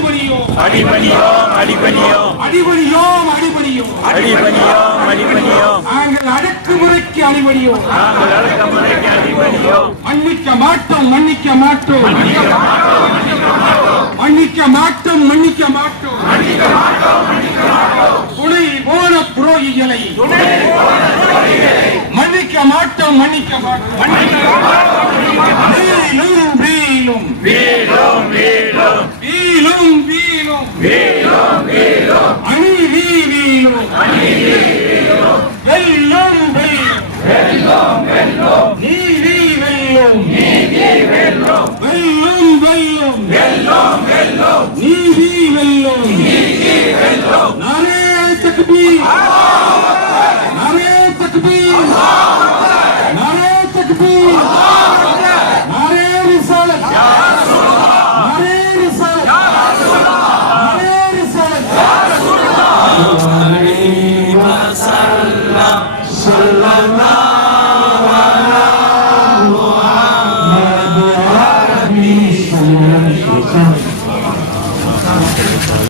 அடிபணியோம் அடிபணியோம் அடிபணியோம் அடிபணியோம் அடிபணியோம் அடிபணியோம் அடிபணியோம் நாங்கள் அடக்குமுறைக்கு அடிபணியோம் நாங்கள் அடக்குமுறைக்கு அடிபணியோம் மன்னிக்க மாட்டோம் மன்னிக்க மாட்டோம் மன்னிக்க மாட்டோம் மன்னிக்க மாட்டோம் துணை போன புரோகிகளை மன்னிக்க மாட்டோம் மன்னிக்க மாட்டோம் வீழும் வீழும் வீழும் வீழும் வீழும் வீழும் வீழும் வீழும் அணி வீழும் வெல்லும் வெல்லும் வெல்லும் நீதி வெல்லும் வெல்லும் வெல்லும் வெல்லும் வெல்லும் வெல்லும் நீதி வெல்லும் வெல்லும் நானே தக்பீர்